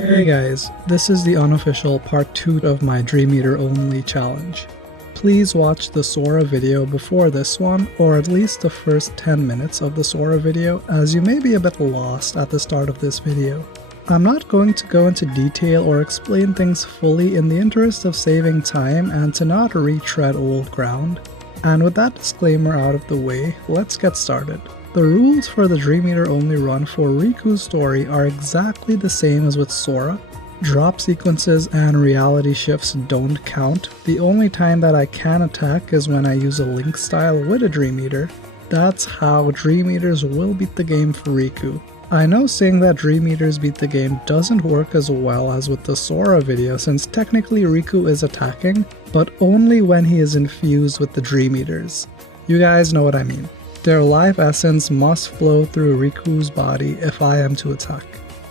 Hey guys, this is the unofficial part 2 of my Dream Eater only challenge. Please watch the Sora video before this one, or at least the first 10 minutes of the Sora video, as you may be a bit lost at the start of this video. I'm not going to go into detail or explain things fully in the interest of saving time and to not retread old ground. And with that disclaimer out of the way, let's get started. The rules for the Dream Eater only run for Riku's story are exactly the same as with Sora. Drop sequences and reality shifts don't count. The only time that I can attack is when I use a Link style with a Dream Eater. That's how Dream Eaters will beat the game for Riku. I know saying that Dream Eaters beat the game doesn't work as well as with the Sora video, since technically Riku is attacking, but only when he is infused with the Dream Eaters. You guys know what I mean. Their life essence must flow through Riku's body if I am to attack.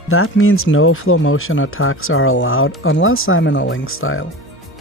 That means no flow motion attacks are allowed unless I'm in a Link style.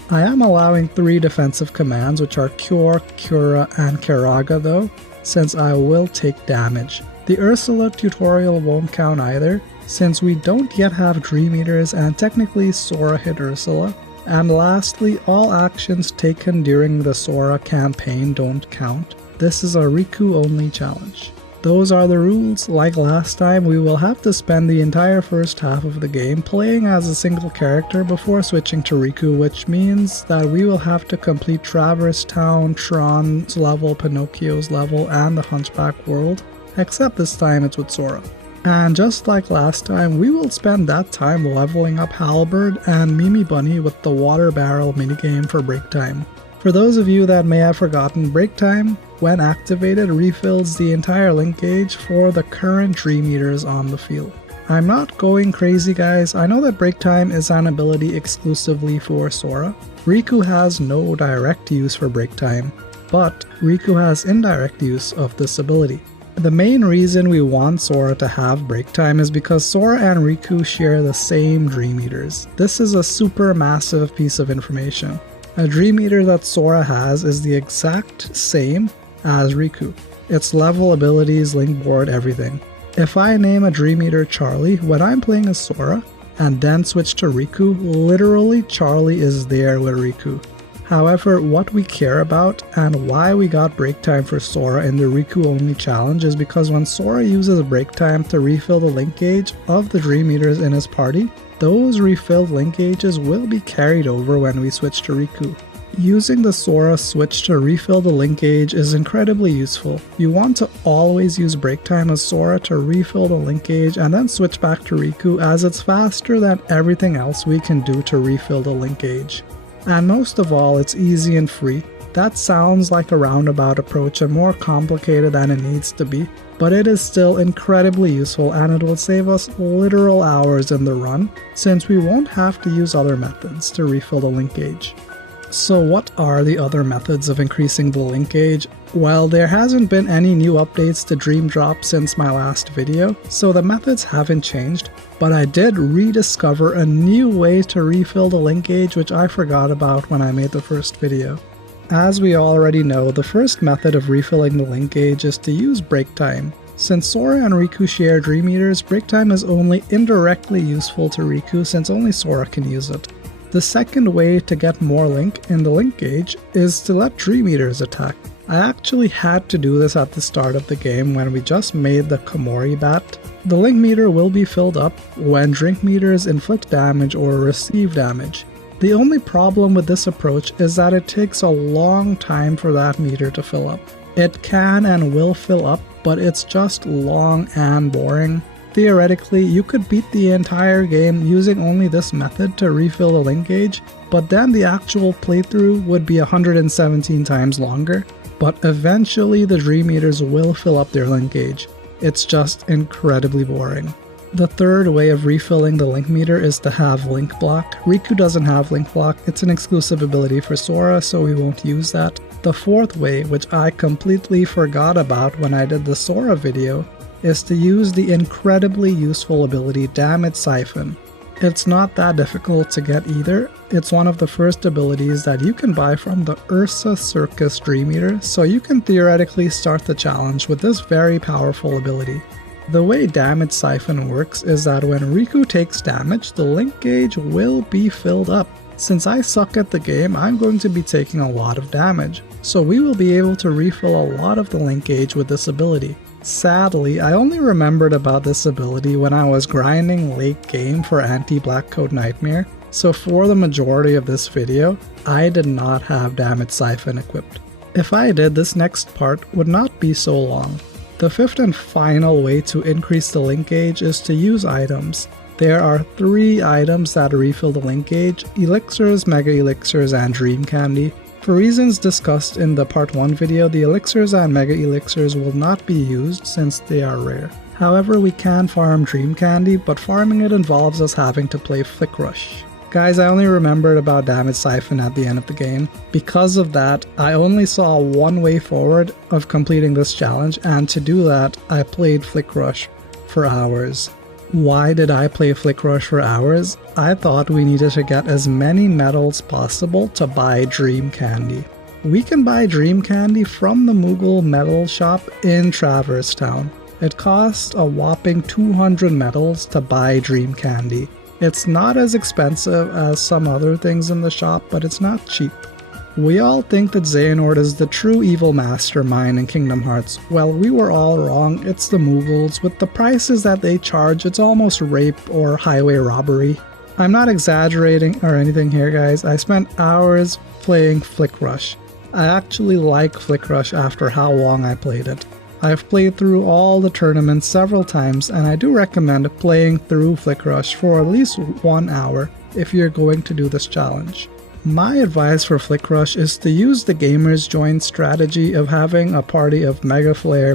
I am allowing 3 defensive commands, which are Cure, Cura, and Kiraga though, since I will take damage. The Ursula tutorial won't count either, since we don't yet have Dream Eaters and technically Sora hit Ursula. And lastly, all actions taken during the Sora campaign don't count. This is a Riku only challenge. Those are the rules. Like last time, we will have to spend the entire first half of the game playing as a single character before switching to Riku, which means that we will have to complete Traverse Town, Tron's level, Pinocchio's level, and the Hunchback world, except this time it's with Sora. And just like last time, we will spend that time leveling up Halberd and Mimi Bunny with the water barrel minigame for break time. For those of you that may have forgotten, break time, when activated, refills the entire Link gauge for the current Dream Eaters on the field. I'm not going crazy guys, I know that break time is an ability exclusively for Sora. Riku has no direct use for break time, but Riku has indirect use of this ability. The main reason we want Sora to have break time is because Sora and Riku share the same Dream Eaters. This is a super massive piece of information. A Dream Eater that Sora has is the exact same as Riku. Its level, abilities, link board, everything. If I name a Dream Eater Charlie, when I'm playing as Sora, and then switch to Riku, literally Charlie is there with Riku. However, what we care about and why we got break time for Sora in the Riku only challenge is because when Sora uses break time to refill the link gauge of the Dream Eaters in his party, those refilled link gauges will be carried over when we switch to Riku. Using the Sora switch to refill the link gauge is incredibly useful. You want to always use break time as Sora to refill the link gauge and then switch back to Riku, as it's faster than everything else we can do to refill the link gauge. And most of all, it's easy and free. That sounds like a roundabout approach and more complicated than it needs to be, but it is still incredibly useful and it will save us literal hours in the run, since we won't have to use other methods to refill the link gauge. So what are the other methods of increasing the link gauge? Well, there hasn't been any new updates to Dream Drop since my last video, so the methods haven't changed, but I did rediscover a new way to refill the link gauge which I forgot about when I made the first video. As we already know, the first method of refilling the link gauge is to use break time. Since Sora and Riku share Dream Eaters, break time is only indirectly useful to Riku since only Sora can use it. The second way to get more link in the link gauge is to let Dream Eaters attack. I actually had to do this at the start of the game when we just made the Komori bat. The link meter will be filled up when drink meters inflict damage or receive damage. The only problem with this approach is that it takes a long time for that meter to fill up. It can and will fill up, but it's just long and boring. Theoretically, you could beat the entire game using only this method to refill the link gauge, but then the actual playthrough would be 117 times longer. But eventually the Dream Eaters will fill up their link gauge. It's just incredibly boring. The third way of refilling the link meter is to have link block. Riku doesn't have link block, it's an exclusive ability for Sora, so we won't use that. The fourth way, which I completely forgot about when I did the Sora video, is to use the incredibly useful ability Damage Siphon. It's not that difficult to get either. It's one of the first abilities that you can buy from the Ursa Circus Dream Eater, so you can theoretically start the challenge with this very powerful ability. The way damage siphon works is that when Riku takes damage, the link gauge will be filled up. Since I suck at the game, I'm going to be taking a lot of damage, so we will be able to refill a lot of the link gauge with this ability. Sadly, I only remembered about this ability when I was grinding late game for anti-Black Code Nightmare, so for the majority of this video, I did not have damage siphon equipped. If I did, this next part would not be so long. The fifth and final way to increase the link gauge is to use items. There are 3 items that refill the link gauge: elixirs, mega elixirs, and dream candy. For reasons discussed in the part 1 video, the elixirs and mega elixirs will not be used since they are rare. However, we can farm dream candy, but farming it involves us having to play Flick Rush. Guys, I only remembered about damage siphon at the end of the game. Because of that, I only saw one way forward of completing this challenge, and to do that, I played Flick Rush for hours. Why did I play Flick Rush for hours? I thought we needed to get as many medals possible to buy dream candy. We can buy dream candy from the Moogle medal shop in Traverse Town. It costs a whopping 200 medals to buy dream candy. It's not as expensive as some other things in the shop, but it's not cheap. We all think that Xehanort is the true evil mastermind in Kingdom Hearts. Well, we were all wrong. It's the Moogles. With the prices that they charge, it's almost rape or highway robbery. I'm not exaggerating or anything here, guys. I spent hours playing Flick Rush. I actually like Flick Rush after how long I played it. I've played through all the tournaments several times, and I do recommend playing through Flick Rush for at least 1 hour if you're going to do this challenge. My advice for Flick Rush is to use the Gamers Join strategy of having a party of Mega Flare,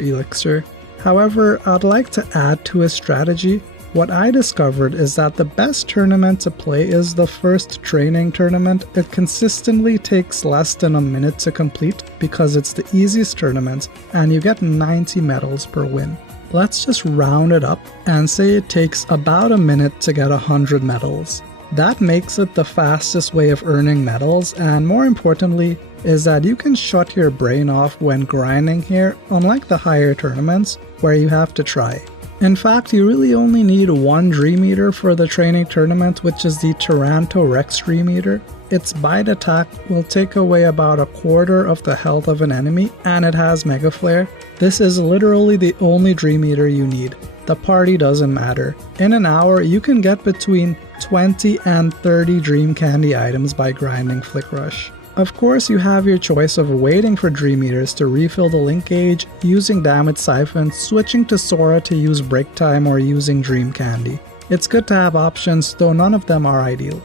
Elixir. However, I'd like to add to his strategy. What I discovered is that the best tournament to play is the first training tournament. It consistently takes less than a minute to complete because it's the easiest tournament and you get 90 medals per win. Let's just round it up and say it takes about a minute to get 100 medals. That makes it the fastest way of earning medals, and more importantly is that you can shut your brain off when grinding here, unlike the higher tournaments where you have to try. In fact, you really only need 1 Dream Eater for the training tournament, which is the Taranto Rex Dream Eater. Its bite attack will take away about a quarter of the health of an enemy, and it has Mega Flare. This is literally the only Dream Eater you need. The party doesn't matter. In an hour, you can get between 20 and 30 Dream Candy items by grinding Flick Rush. Of course, you have your choice of waiting for Dream Eaters to refill the link gauge, using damage siphon, switching to Sora to use break time, or using Dream Candy. It's good to have options, though none of them are ideal.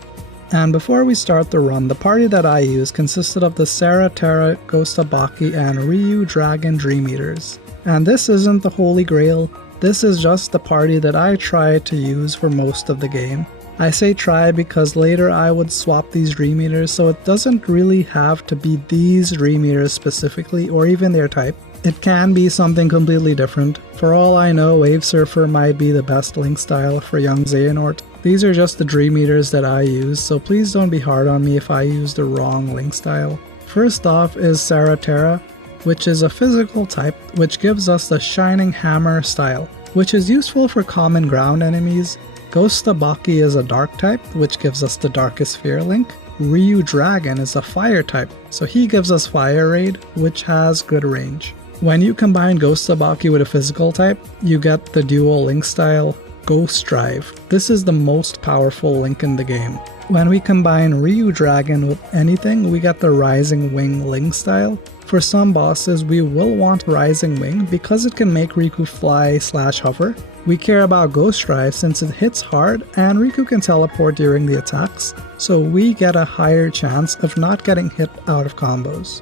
And before we start the run, the party that I used consisted of the Sarah, Terra, Ghostabaki, and Ryu Dragon Dream Eaters. And this isn't the Holy Grail, this is just the party that I tried to use for most of the game. I say try because later I would swap these Dream Eaters, so it doesn't really have to be these Dream Eaters specifically, or even their type. It can be something completely different. For all I know, Wave Surfer might be the best Link style for young Xehanort. These are just the Dream Eaters that I use, so please don't be hard on me if I use the wrong Link style. First off is Sarah Terra, which is a physical type, which gives us the Shining Hammer style, which is useful for common ground enemies. Ghostabaki is a dark type, which gives us the Darkest Sphere Link. Ryu Dragon is a fire type, so he gives us Fire Raid, which has good range. When you combine Ghostabaki with a physical type, you get the dual Link style, Ghost Drive. This is the most powerful Link in the game. When we combine Ryu Dragon with anything, we get the Rising Wing Link style. For some bosses, we will want Rising Wing because it can make Riku fly/hover. We care about Ghost Drive since it hits hard and Riku can teleport during the attacks, so we get a higher chance of not getting hit out of combos.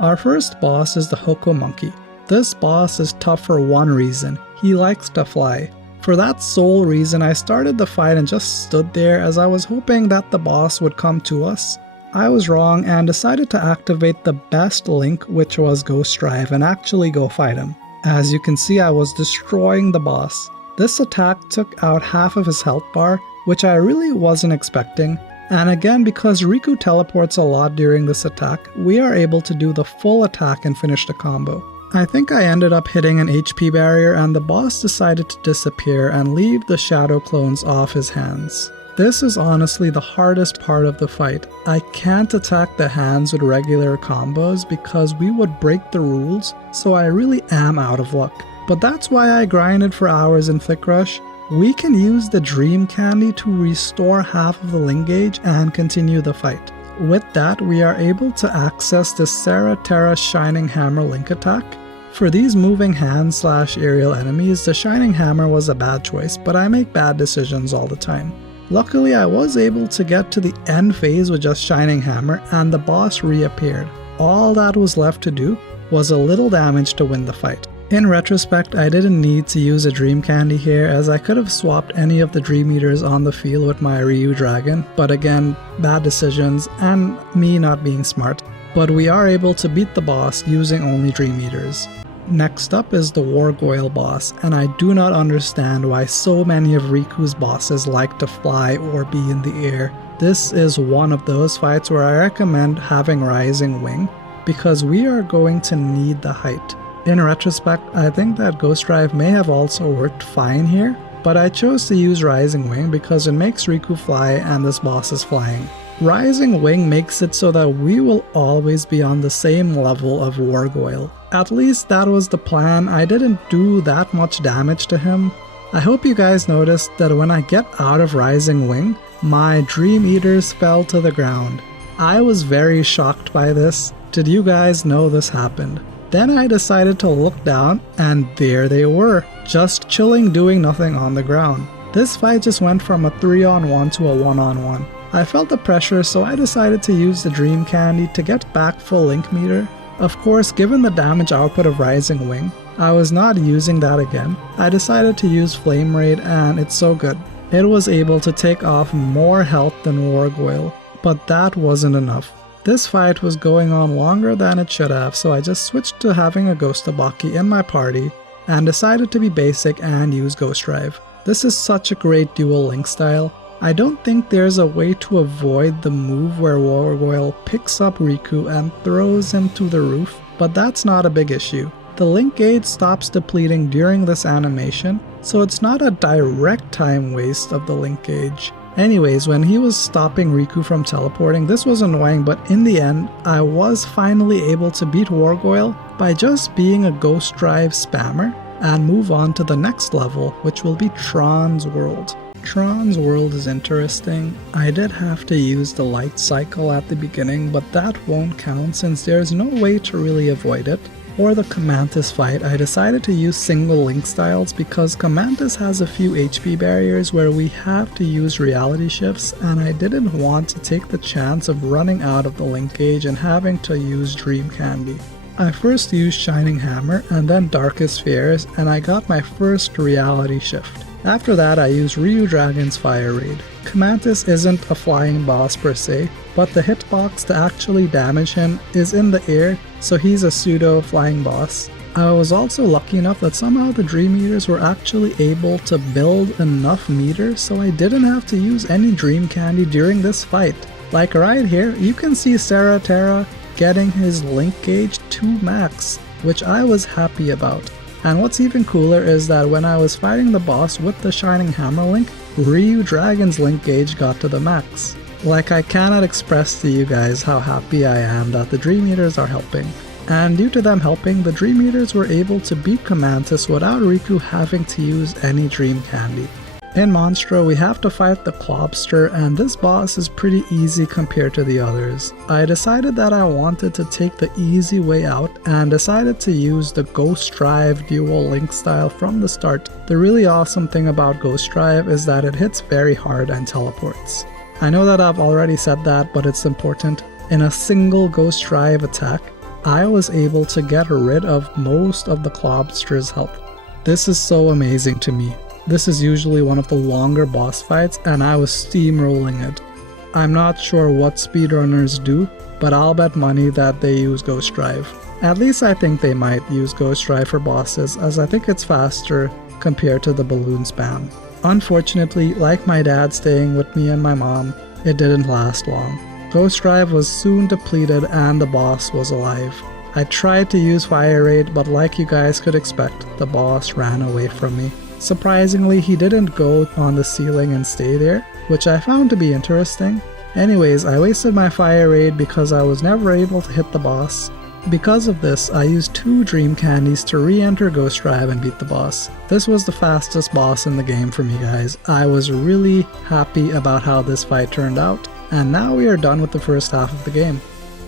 Our first boss is the Hoko Monkey. This boss is tough for one reason: he likes to fly. For that sole reason, I started the fight and just stood there as I was hoping that the boss would come to us. I was wrong and decided to activate the best Link, which was Ghost Drive, and actually go fight him. As you can see, I was destroying the boss. This attack took out half of his health bar, which I really wasn't expecting. And again, because Riku teleports a lot during this attack, we are able to do the full attack and finish the combo. I think I ended up hitting an HP barrier and the boss decided to disappear and leave the shadow clones off his hands. This is honestly the hardest part of the fight. I can't attack the hands with regular combos because we would break the rules, so I really am out of luck. But that's why I grinded for hours in Flick Rush. We can use the Dream Candy to restore half of the link gauge and continue the fight. With that, we are able to access the Serra Terra Shining Hammer link attack. For these moving hand/aerial enemies, the Shining Hammer was a bad choice, but I make bad decisions all the time. Luckily, I was able to get to the end phase with just Shining Hammer and the boss reappeared. All that was left to do was a little damage to win the fight. In retrospect, I didn't need to use a Dream Candy here as I could have swapped any of the Dream Eaters on the field with my Ryu Dragon, but again, bad decisions and me not being smart. But we are able to beat the boss using only Dream Eaters. Next up is the Wargoyle boss, and I do not understand why so many of Riku's bosses like to fly or be in the air. This is one of those fights where I recommend having Rising Wing, because we are going to need the height. In retrospect, I think that Ghost Drive may have also worked fine here, but I chose to use Rising Wing because it makes Riku fly and this boss is flying. Rising Wing makes it so that we will always be on the same level of Wargoyle. At least that was the plan. I didn't do that much damage to him. I hope you guys noticed that when I get out of Rising Wing, my Dream Eaters fell to the ground. I was very shocked by this. Did you guys know this happened? Then I decided to look down and there they were, just chilling doing nothing on the ground. This fight just went from a 3-on-1 to a 1-on-1. I felt the pressure, so I decided to use the Dream Candy to get back full link meter. Of course, given the damage output of Rising Wing, I was not using that again. I decided to use Flame Raid and it's so good. It was able to take off more health than Wargoyle, but that wasn't enough. This fight was going on longer than it should have, so I just switched to having a Ghost Tabaki in my party and decided to be basic and use Ghost Drive. This is such a great dual link style. I don't think there's a way to avoid the move where Wargoyle picks up Riku and throws him to the roof, but that's not a big issue. The link gauge stops depleting during this animation, so it's not a direct time waste of the link gauge. Anyways, when he was stopping Riku from teleporting, this was annoying, but in the end, I was finally able to beat Wargoyle by just being a Ghost Drive spammer and move on to the next level, which will be Tron's World. Tron's World is interesting. I did have to use the light cycle at the beginning, but that won't count since there's no way to really avoid it. For the Comantus fight, I decided to use single link styles because Comantus has a few HP barriers where we have to use reality shifts, and I didn't want to take the chance of running out of the link gauge and having to use Dream Candy. I first used Shining Hammer and then Darkest Fears, and I got my first reality shift. After that, I used Ryu Dragon's Fire Raid. Comantus isn't a flying boss per se, but the hitbox to actually damage him is in the air, so he's a pseudo flying boss. I was also lucky enough that somehow the Dream Eaters were actually able to build enough meter so I didn't have to use any Dream Candy during this fight. Like right here, you can see Serra Terra getting his link gauge to max, which I was happy about. And what's even cooler is that when I was fighting the boss with the Shining Hammer link, Ryu Dragon's link gauge got to the max. Like, I cannot express to you guys how happy I am that the Dream Eaters are helping. And due to them helping, the Dream Eaters were able to beat Comantus without Riku having to use any Dream Candy. In Monstro, we have to fight the Clobster, and this boss is pretty easy compared to the others. I decided that I wanted to take the easy way out and decided to use the Ghost Drive dual link style from the start. The really awesome thing about Ghost Drive is that it hits very hard and teleports. I know that I've already said that, but it's important. In a single Ghost Drive attack, I was able to get rid of most of the Clobster's health. This is so amazing to me. This is usually one of the longer boss fights and I was steamrolling it. I'm not sure what speedrunners do, but I'll bet money that they use Ghost Drive. At least I think they might use Ghost Drive for bosses, as I think it's faster compared to the balloon spam. Unfortunately, like my dad staying with me and my mom, it didn't last long. Ghost Drive was soon depleted and the boss was alive. I tried to use Fire Raid, but like you guys could expect, the boss ran away from me. Surprisingly, he didn't go on the ceiling and stay there, which I found to be interesting. Anyways, I wasted my Fire Raid because I was never able to hit the boss. Because of this, I used 2 Dream Candies to re-enter Ghost Drive and beat the boss. This was the fastest boss in the game for me, guys. I was really happy about how this fight turned out, and now we are done with the first half of the game.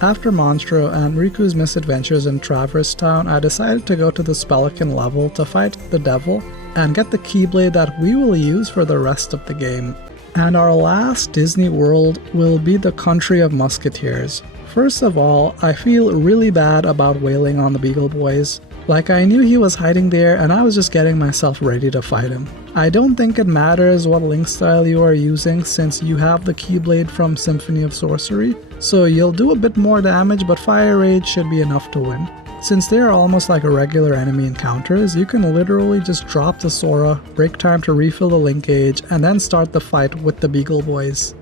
After Monstro and Riku's misadventures in Traverse Town, I decided to go to the Spelican level to fight the devil and get the keyblade that we will use for the rest of the game. And our last Disney World will be the Country of Musketeers. First of all, I feel really bad about wailing on the Beagle Boys. Like, I knew he was hiding there and I was just getting myself ready to fight him. I don't think it matters what link style you are using since you have the keyblade from Symphony of Sorcery, so you'll do a bit more damage, but Fire Raid should be enough to win. Since they are almost like a regular enemy encounters, you can literally just drop the Sora, break time to refill the link gauge, and then start the fight with the Beagle Boys.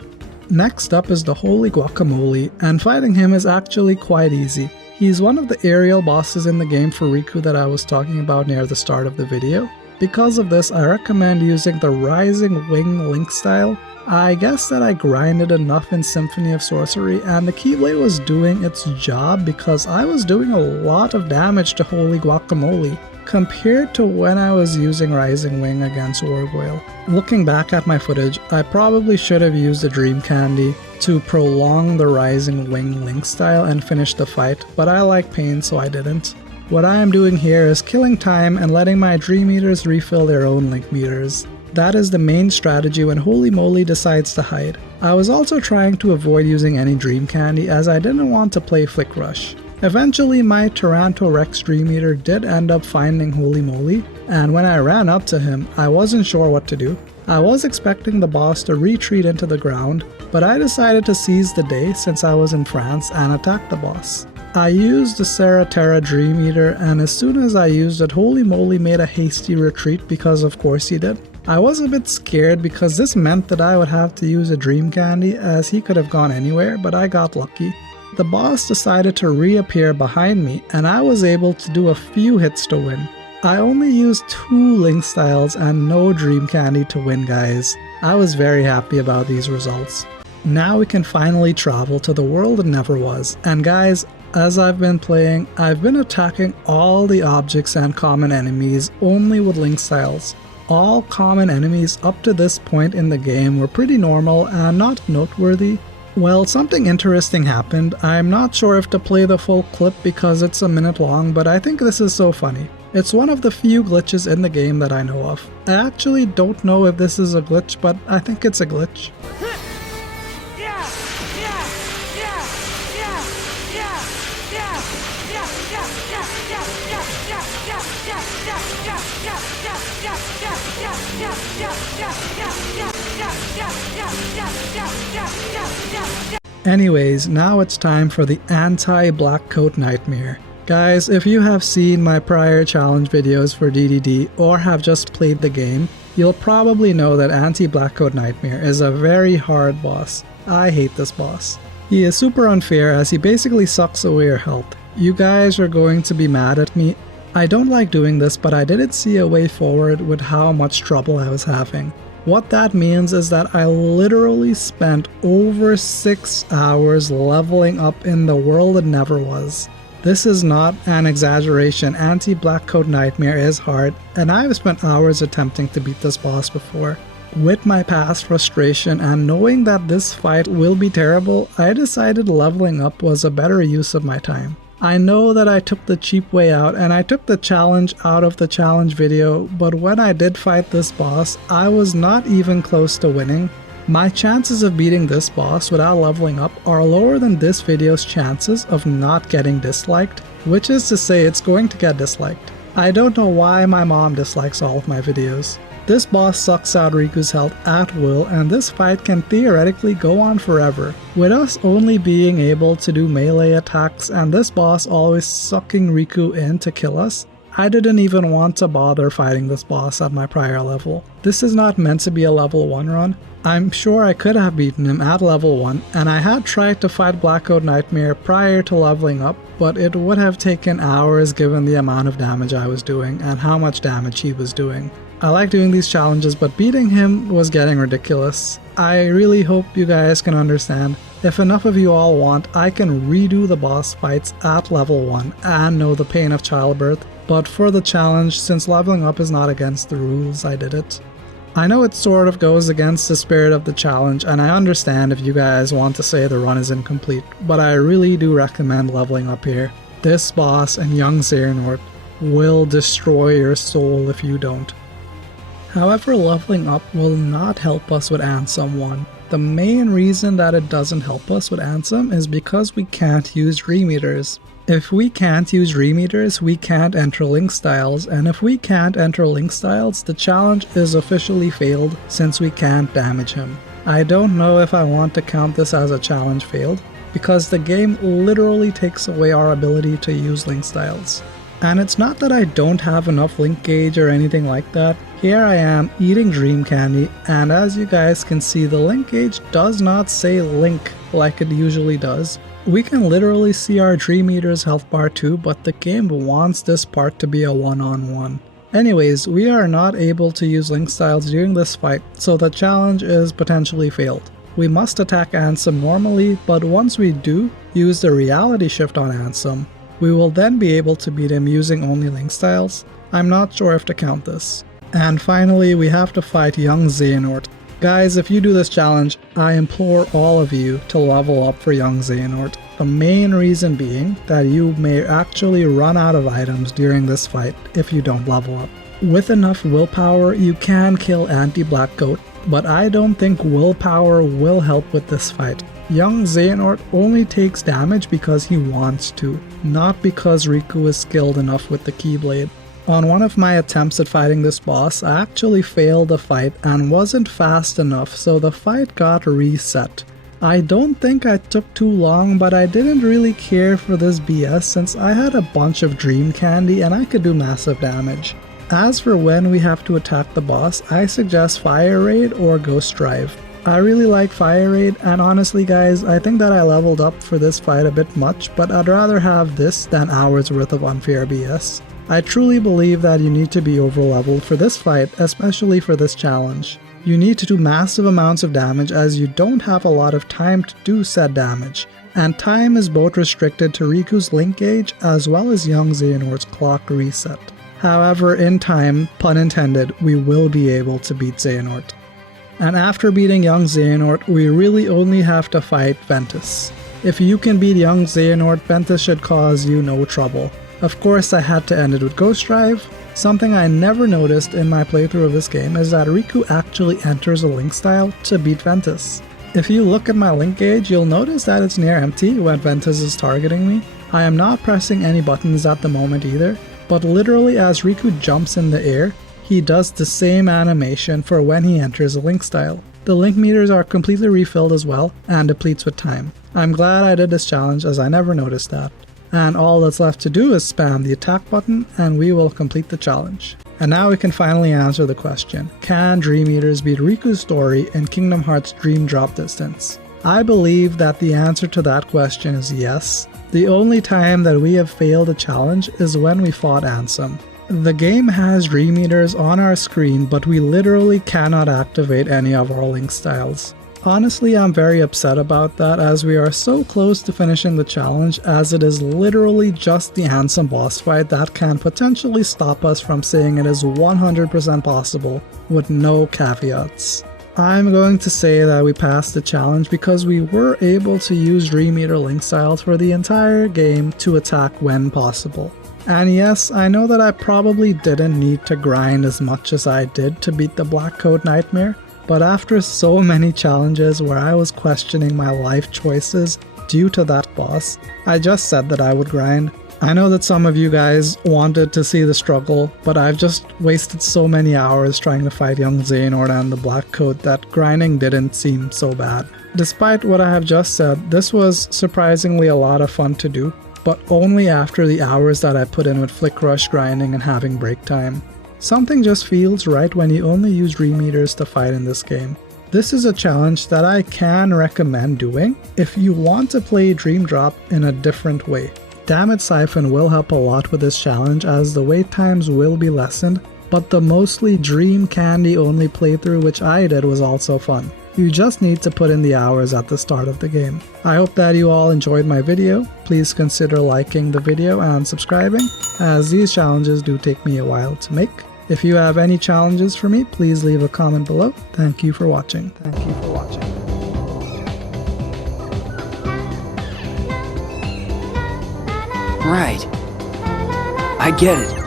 Next up is the Holy Guacamole, and fighting him is actually quite easy. He's one of the aerial bosses in the game for Riku that I was talking about near the start of the video. Because of this, I recommend using the Rising Wing link style. I guess that I grinded enough in Symphony of Sorcery and the Keyblade was doing its job because I was doing a lot of damage to Holy Guacamole compared to when I was using Rising Wing against Orgwhale. Looking back at my footage, I probably should have used a Dream Candy to prolong the Rising Wing link style and finish the fight, but I like pain so I didn't. What I am doing here is killing time and letting my Dream Eaters refill their own link meters. That is the main strategy when Holy Moly decides to hide. I was also trying to avoid using any Dream Candy as I didn't want to play Flick Rush. Eventually my Taranto Rex Dream Eater did end up finding Holy Moly, and when I ran up to him, I wasn't sure what to do. I was expecting the boss to retreat into the ground, but I decided to seize the day since I was in France and attack the boss. I used the Seraterra Dream Eater, and as soon as I used it, Holy Moly made a hasty retreat because of course he did. I was a bit scared because this meant that I would have to use a Dream Candy as he could have gone anywhere, but I got lucky. The boss decided to reappear behind me and I was able to do a few hits to win. I only used 2 link styles and no Dream Candy to win, guys. I was very happy about these results. Now we can finally travel to the world that never was, and guys, as I've been playing, I've been attacking all the objects and common enemies only with link styles. All common enemies up to this point in the game were pretty normal and not noteworthy. Well, something interesting happened. I'm not sure if to play the full clip because it's a minute long, but I think this is so funny. It's one of the few glitches in the game that I know of. I actually don't know if this is a glitch, but I think it's a glitch. Anyways, now it's time for the anti-black coat nightmare. Guys, if you have seen my prior challenge videos for DDD or have just played the game, you'll probably know that anti-black coat nightmare is a very hard boss. I hate this boss. He is super unfair as he basically sucks away your health. You guys are going to be mad at me. I don't like doing this, but I didn't see a way forward with how much trouble I was having. What that means is that I literally spent over 6 hours leveling up in the world that never was. This is not an exaggeration. Anti-Black Coat Nightmare is hard, and I've spent hours attempting to beat this boss before. With my past frustration and knowing that this fight will be terrible, I decided leveling up was a better use of my time. I know that I took the cheap way out and I took the challenge out of the challenge video, but when I did fight this boss, I was not even close to winning. My chances of beating this boss without leveling up are lower than this video's chances of not getting disliked, which is to say it's going to get disliked. I don't know why my mom dislikes all of my videos. This boss sucks out Riku's health at will, and this fight can theoretically go on forever, with us only being able to do melee attacks and this boss always sucking Riku in to kill us. I didn't even want to bother fighting this boss at my prior level. This is not meant to be a level 1 run. I'm sure I could have beaten him at level 1, and I had tried to fight Blackout Nightmare prior to leveling up, but it would have taken hours given the amount of damage I was doing and how much damage he was doing. I like doing these challenges, but beating him was getting ridiculous. I really hope you guys can understand. If enough of you all want, I can redo the boss fights at level 1 and know the pain of childbirth, but for the challenge, since leveling up is not against the rules, I did it. I know it sort of goes against the spirit of the challenge, and I understand if you guys want to say the run is incomplete, but I really do recommend leveling up here. This boss and young Xehanort will destroy your soul if you don't. However, leveling up will not help us with Ansem 1. The main reason that it doesn't help us with Ansem is because we can't use Dream Eaters. If we can't use Dream Eaters, we can't enter Link Styles, and if we can't enter Link Styles, the challenge is officially failed since we can't damage him. I don't know if I want to count this as a challenge failed, because the game literally takes away our ability to use Link Styles. And it's not that I don't have enough Link Gauge or anything like that. Here I am eating Dream Candy, and as you guys can see, the Link Gauge does not say Link like it usually does. We can literally see our Dream Eater's health bar too, but the game wants this part to be a one-on-one. Anyways, we are not able to use Link Styles during this fight, so the challenge is potentially failed. We must attack Ansem normally, but once we do use the reality shift on Ansem, we will then be able to beat him using only Link Styles. I'm not sure if to count this. And finally, we have to fight young Xehanort. Guys, if you do this challenge, I implore all of you to level up for young Xehanort. The main reason being that you may actually run out of items during this fight if you don't level up. With enough willpower, you can kill anti-Black Coat, but I don't think willpower will help with this fight. Young Xehanort only takes damage because he wants to, not because Riku is skilled enough with the keyblade. On one of my attempts at fighting this boss, I actually failed the fight and wasn't fast enough, so the fight got reset. I don't think I took too long, but I didn't really care for this BS since I had a bunch of Dream Candy and I could do massive damage. As for when we have to attack the boss, I suggest Fire Raid or Ghost Drive. I really like Fire Raid, and honestly guys, I think that I leveled up for this fight a bit much, but I'd rather have this than hours worth of unfair BS. I truly believe that you need to be overleveled for this fight, especially for this challenge. You need to do massive amounts of damage as you don't have a lot of time to do said damage, and time is both restricted to Riku's Link Gauge as well as young Xehanort's clock reset. However, in time, pun intended, we will be able to beat Xehanort. And after beating young Xehanort, we really only have to fight Ventus. If you can beat young Xehanort, Ventus should cause you no trouble. Of course, I had to end it with Ghost Drive. Something I never noticed in my playthrough of this game is that Riku actually enters a Link style to beat Ventus. If you look at my Link Gauge, you'll notice that it's near empty when Ventus is targeting me. I am not pressing any buttons at the moment either, but literally as Riku jumps in the air, he does the same animation for when he enters a Link style. The Link meters are completely refilled as well and depletes with time. I'm glad I did this challenge as I never noticed that. And all that's left to do is spam the attack button and we will complete the challenge. And now we can finally answer the question, can Dream Eaters beat Riku's story in Kingdom Hearts Dream Drop Distance? I believe that the answer to that question is yes. The only time that we have failed a challenge is when we fought Ansem. The game has Dream Eaters on our screen, but we literally cannot activate any of our Link styles. Honestly, I'm very upset about that as we are so close to finishing the challenge as it is literally just the Ansem boss fight that can potentially stop us from saying it is 100% possible with no caveats. I'm going to say that we passed the challenge because we were able to use Dream Eater Link styles for the entire game to attack when possible. And yes, I know that I probably didn't need to grind as much as I did to beat the Black Coat Nightmare, but after so many challenges where I was questioning my life choices due to that boss, I just said that I would grind. I know that some of you guys wanted to see the struggle, but I've just wasted so many hours trying to fight young Xehanort and the Black Coat that grinding didn't seem so bad. Despite what I have just said, this was surprisingly a lot of fun to do, but only after the hours that I put in with Flick Rush grinding and having break time. Something just feels right when you only use Dream Eaters to fight in this game. This is a challenge that I can recommend doing if you want to play Dream Drop in a different way. Damage Siphon will help a lot with this challenge as the wait times will be lessened, but the mostly Dream Candy only playthrough which I did was also fun. You just need to put in the hours at the start of the game. I hope that you all enjoyed my video. Please consider liking the video and subscribing, as these challenges do take me a while to make. If you have any challenges for me, please leave a comment below. Thank you for watching. Right. I get it.